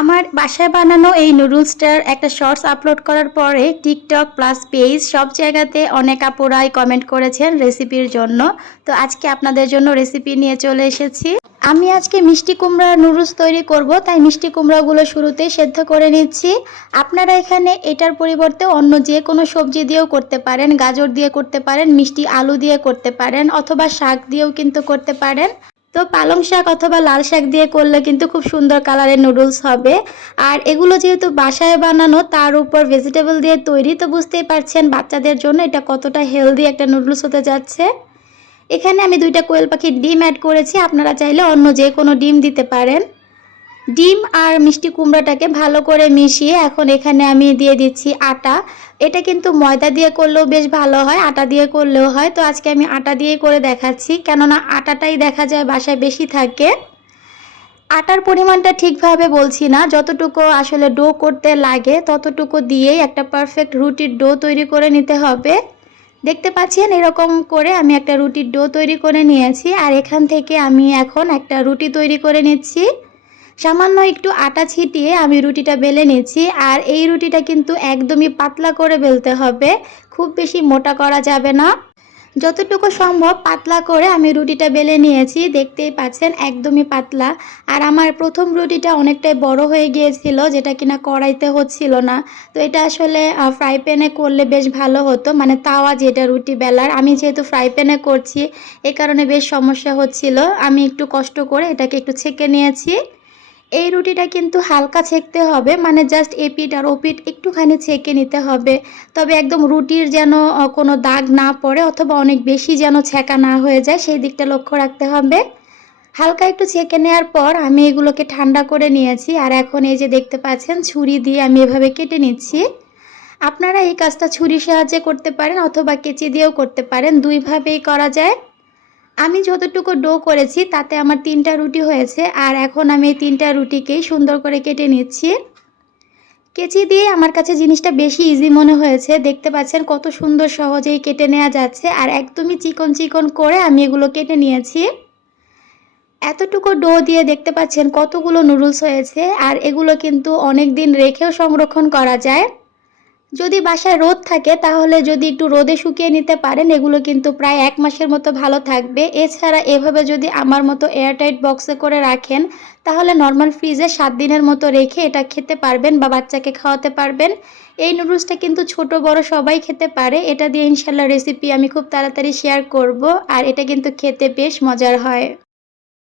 আমার বাসায় বানানো এই নুডলসটার একটা শর্টস আপলোড করার পরে টিকটক প্লাস পেজ সব জায়গাতে অনেক আপুরাই কমেন্ট করেছেন রেসিপির জন্য। তো আজকে আপনাদের জন্য রেসিপি নিয়ে চলে এসেছি। আমি আজকে মিষ্টি কুমড়ার নুডলস তৈরি করব, তাই মিষ্টি কুমড়াগুলো শুরুতেই সেদ্ধ করে নিচ্ছি। আপনারা এখানে এটার পরিবর্তে অন্য যে কোনো সবজি দিয়েও করতে পারেন, গাজর দিয়ে করতে পারেন, মিষ্টি আলু দিয়ে করতে পারেন, অথবা শাক দিয়েও কিন্তু করতে পারেন। তো পালং শাক অথবা লাল শাক দিয়ে করলে কিন্তু খুব সুন্দর কালারের নুডলস হবে। আর এগুলো যেহেতু বাসায় বানানো, তার উপর ভেজিটেবল দিয়ে তৈরি, তো বুঝতেই পারছেন বাচ্চাদের জন্য এটা কতটা হেলদি একটা নুডলস হতে যাচ্ছে। এখানে আমি দুইটা কোয়েল পাখির ডিম অ্যাড করেছি, আপনারা চাইলে অন্য যে কোনো ডিম দিতে পারেন। ডিম আর মিষ্টি কুমড়াটাকে ভালো করে মিশিয়ে এখন এখানে আমি দিয়ে দিচ্ছি আটা। এটা কিন্তু ময়দা দিয়ে করলেও বেশ ভালো হয়, আটা দিয়ে করলেও হয়। তো আজকে আমি আটা দিয়ে করে দেখাচ্ছি, কেননা আটাটাই দেখা যায় বাসায় বেশি থাকে। আটার পরিমাণটা ঠিকভাবে বলছি না, যতটুকু আসলে ডো করতে লাগে ততটুকু দিয়েই একটা পারফেক্ট রুটির ডো তৈরি করে নিতে হবে। দেখতে পাচ্ছেন এরকম করে আমি একটা রুটির ডো তৈরি করে নিয়েছি, আর এখান থেকে আমি এখন একটা রুটি তৈরি করে নিচ্ছি। সামান্য একটু আটা ছিটিয়ে আমি রুটিটা বেলে নিয়েছি, আর এই রুটিটা কিন্তু একদমই পাতলা করে বেলতে হবে। খুব বেশি মোটা করা যাবে না। যতটুকু সম্ভব পাতলা করে আমি রুটিটা বেলে নিয়েছি, দেখতেই পাচ্ছেন একদমই পাতলা। আর আমার প্রথম রুটিটা অনেকটাই বড় হয়ে গিয়েছিল, যেটা কিনা কড়াইতে হচ্ছিল না। তো এটা আসলে ফ্রাই প্যানে করলে বেশ ভালো হতো মানে তাওয়া যেটা রুটি বেলার। আমি যেহেতু ফ্রাই প্যানে করছি, এ কারণে বেশ সমস্যা হচ্ছিল। আমি একটু কষ্ট করে এটাকে একটু ছেঁকে নিয়েছি। এই রুটিটা কিন্তু হালকা ছেঁকতে হবে মানে জাস্ট এপিট আর ওপিট একটুখানি ছেঁকে নিতে হবে। তবে একদম রুটির যেন কোনো দাগ না পড়ে অথবা অনেক বেশি যেন ছেঁকা না হয়ে যায়, সেই দিকটা লক্ষ্য রাখতে হবে। হালকা একটু ছেঁকে নেওয়ার পর আমি এগুলোকে ঠান্ডা করে নিয়েছি, আর এখন এই যে দেখতে পাচ্ছেন, ছুরি দিয়ে আমি এভাবে কেটে নিচ্ছি। আপনারা এই কাজটা ছুরির সাহায্যে করতে পারেন অথবা কেচি দিয়েও করতে পারেন, দুইভাবেই করা যায়। আমি যতটুকু ডো করেছি, তাতে আমার তিনটা রুটি হয়েছে, আর এখন আমি এই তিনটা রুটিকেই সুন্দর করে কেটে নিচ্ছি। কেচি দিয়ে আমার কাছে জিনিসটা বেশি ইজি মনে হয়েছে। দেখতে পাচ্ছেন কত সুন্দর সহজেই কেটে নেওয়া যাচ্ছে, আর একদমই চিকন চিকন করে আমি এগুলো কেটে নিয়েছি। এতটুকু ডো দিয়ে দেখতে পাচ্ছেন কতগুলো নুডলস হয়েছে, আর এগুলো কিন্তু অনেক দিন রেখেও সংরক্ষণ করা যায়। যদি বাসায় রোদ থাকে, তাহলে যদি একটু রোদে শুকিয়ে নিতে পারেন, এগুলো কিন্তু প্রায় এক মাসের মতো ভালো থাকবে। এছাড়া এভাবে যদি আমার মতো এয়ারটাইট বক্সে করে রাখেন, তাহলে নর্মাল ফ্রিজে সাত দিনের মতো রেখে এটা খেতে পারবেন বা বাচ্চাকে খাওয়াতে পারবেন। এই নুডলসটা কিন্তু ছোট, বড় সবাই খেতে পারে। এটা দিয়ে ইনশাল্লাহ রেসিপি আমি খুব তাড়াতাড়ি শেয়ার করব। আর এটা কিন্তু খেতে বেশ মজার হয়।